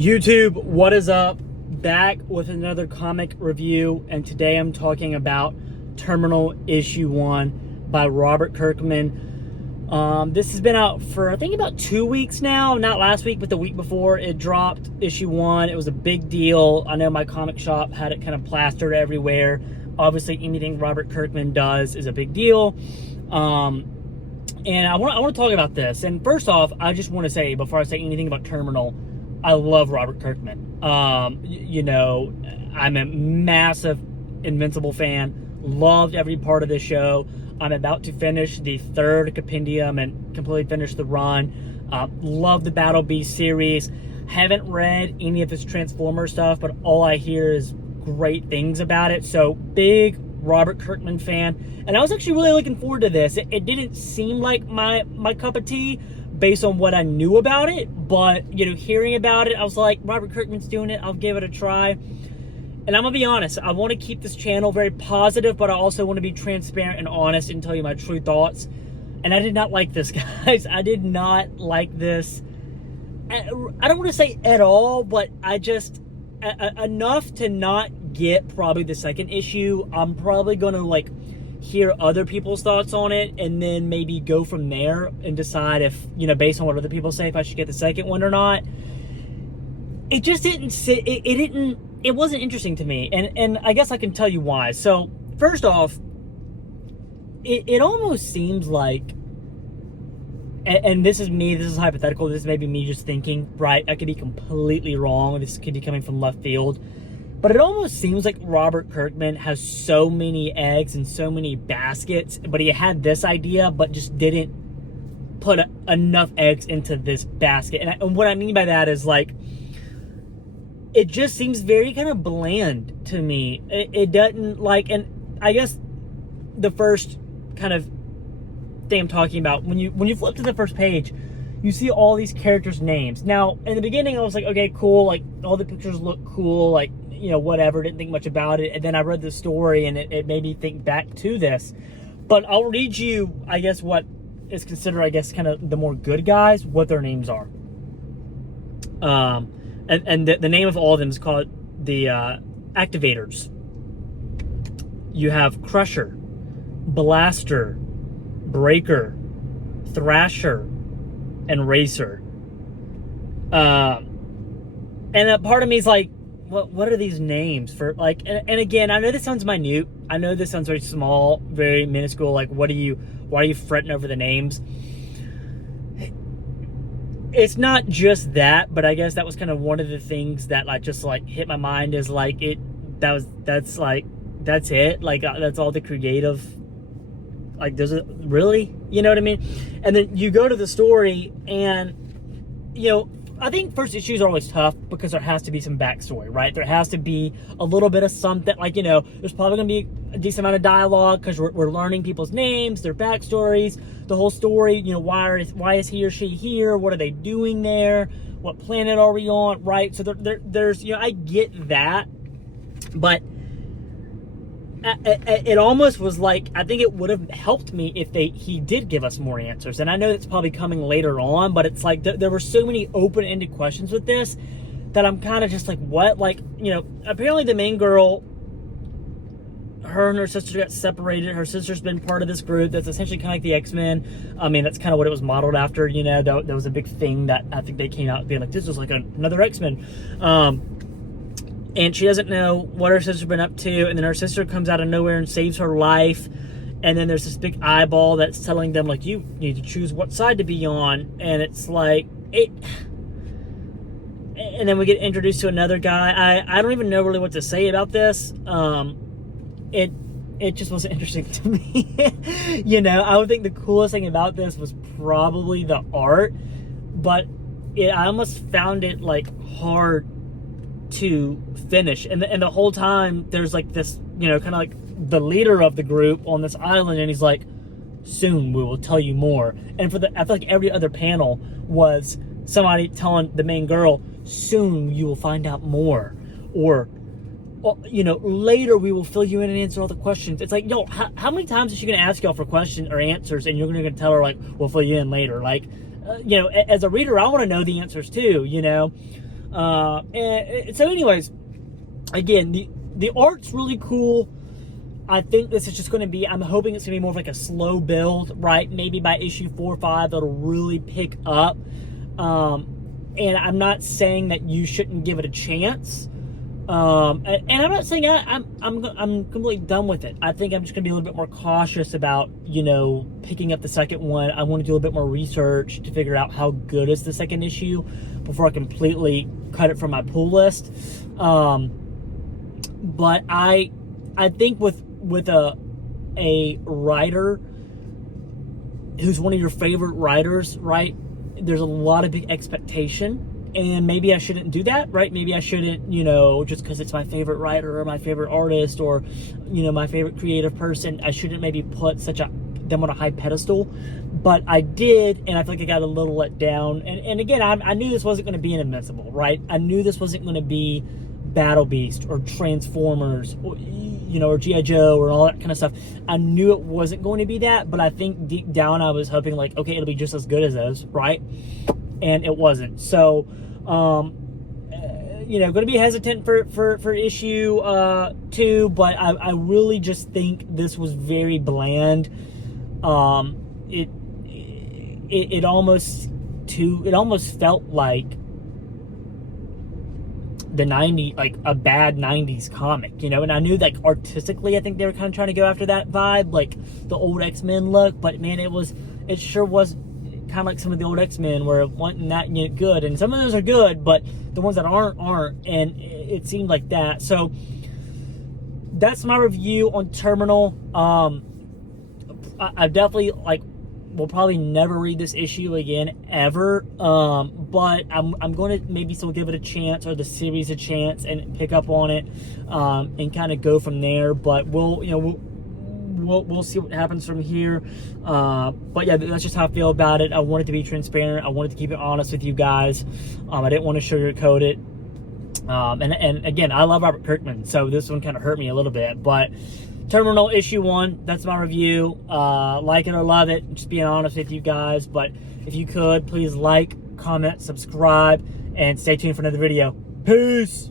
YouTube, what is up? Back with another comic review, and today I'm talking about Terminal Issue 1 by Robert Kirkman. This has been out for, I think, about 2 weeks now. Not last week, but the week before it dropped, Issue 1. It was a big deal. I know my comic shop had it kind of plastered everywhere. Obviously, anything Robert Kirkman does is a big deal. And I want to talk about this. And first off, I just want to say, before I say anything about Terminal, I love Robert Kirkman. You know, I'm a massive Invincible fan. Loved every part of the show. I'm about to finish the third compendium and completely finish the run. Love the Battle Beast series. Haven't read any of his Transformer stuff, but all I hear is great things about it. So, big Robert Kirkman fan. And I was actually really looking forward to this. It didn't seem like my cup of tea based on what I knew about it, but, you know, hearing about it, I was like, Robert Kirkman's doing it, I'll give it a try. And I'm gonna be honest, I want to keep this channel very positive, but I also want to be transparent and honest and tell you my true thoughts. And I did not like this, guys. I did not like this. I don't want to say at all, but I just, enough to not get probably the second issue. I'm probably gonna, like, hear other people's thoughts on it and then maybe go from there and decide if, you know, based on what other people say, if I should get the second one or not. It just didn't sit, it wasn't interesting to me, and I guess I can tell you why. So first off, it almost seems like, and this is me, this is hypothetical, this is maybe me just thinking, right? I could be completely wrong, this could be coming from left field, but it almost seems like Robert Kirkman has so many eggs in so many baskets, but he had this idea, but just didn't put enough eggs into this basket. And what I mean by that is, like, it just seems very kind of bland to me. It doesn't, like, and I guess the first kind of thing I'm talking about, when you flip to the first page, you see all these characters' names. Now, in the beginning, I was like, okay, cool, like, all the pictures look cool, like, you know, whatever, didn't think much about it. And then I read the story, and it made me think back to this. But I'll read you, I guess, what is considered, I guess, kind of the more good guys, what their names are. And the name of all of them is called the Activators. You have Crusher, Blaster, Breaker, Thrasher, and Racer. And a part of me is like, what are these names for? Like, and again, I know this sounds minute. I know this sounds very small, very minuscule. Like, why are you fretting over the names? It's not just that, but I guess that was kind of one of the things that, like, just, like, hit my mind, is like, that's it. Like, that's all the creative, like, does it really? You know what I mean? And then you go to the story, and, you know, I think first issues are always tough because there has to be some backstory, right? There has to be a little bit of something, like, you know, there's probably going to be a decent amount of dialogue because we're learning people's names, their backstories, the whole story, you know, why is he or she here? What are they doing there? What planet are we on, right? So there's, you know, I get that, but it almost was like, I think it would have helped me if he did give us more answers. And I know that's probably coming later on, but it's like there were so many open-ended questions with this that I'm kind of just like, what? Like, you know, apparently the main girl, her and her sister got separated. Her sister's been part of this group that's essentially kind of like the X-Men. I mean, that's kind of what it was modeled after, you know. There was a big thing that I think they came out being like, this was like another X-Men. And she doesn't know what her sister's been up to, and then her sister comes out of nowhere and saves her life, and then there's this big eyeball that's telling them, like, you need to choose what side to be on, and it's like, and then we get introduced to another guy. I don't even know really what to say about this. It just wasn't interesting to me. You know, I would think the coolest thing about this was probably the art, but I almost found it, like, hard to finish, and the whole time there's, like, this, you know, kind of like the leader of the group on this island, and he's like, soon we will tell you more. And I feel like every other panel was somebody telling the main girl, soon you will find out more, or, you know, later we will fill you in and answer all the questions. It's like, yo, how many times is she gonna ask y'all for questions or answers, and you're gonna tell her, like, we'll fill you in later? Like, you know, as a reader, I want to know the answers too, you know. And so, anyways, again, the art's really cool. I think this is just going to be, I'm hoping it's going to be more of like a slow build, right? Maybe by issue 4 or 5, it'll really pick up. And I'm not saying that you shouldn't give it a chance. And I'm not saying I'm completely done with it. I think I'm just going to be a little bit more cautious about, picking up the second one. I want to do a little bit more research to figure out how good is the second issue before I completely cut it from my pull list. But I think with a writer who's one of your favorite writers, right? There's a lot of big expectation, and maybe I shouldn't do that, right? Maybe I shouldn't, just because it's my favorite writer or my favorite artist or, my favorite creative person, I shouldn't maybe put them on a high pedestal. But I did, and I feel like I got a little let down. And again, I knew this wasn't going to be an Invincible, right? I knew this wasn't going to be Battle Beast or Transformers or G.I. Joe or all that kind of stuff. I knew it wasn't going to be that, but I think deep down I was hoping like, okay, it'll be just as good as those, right? And it wasn't. So, going to be hesitant for issue 2, but I really just think this was very bland. It almost felt like the 90s, like a bad 90s comic, and I knew like artistically I think they were kind of trying to go after that vibe, like the old X-Men look, but man, it sure was kind of like some of the old X-Men where it wasn't that good, and some of those are good, but the ones that aren't, and it seemed like that. So that's my review on Terminal. I definitely will probably never read this issue again ever, but I'm going to maybe still give it a chance, or the series a chance, and pick up on it, and kind of go from there. But we'll see what happens from here. But yeah, that's just how I feel about it. I wanted to be transparent. I wanted to keep it honest with you guys. I didn't want to sugarcoat it. And again, I love Robert Kirkman, so this one kind of hurt me a little bit, but Terminal issue 1, that's my review. Like it or love it, just being honest with you guys. But if you could, please like, comment, subscribe, and stay tuned for another video. Peace!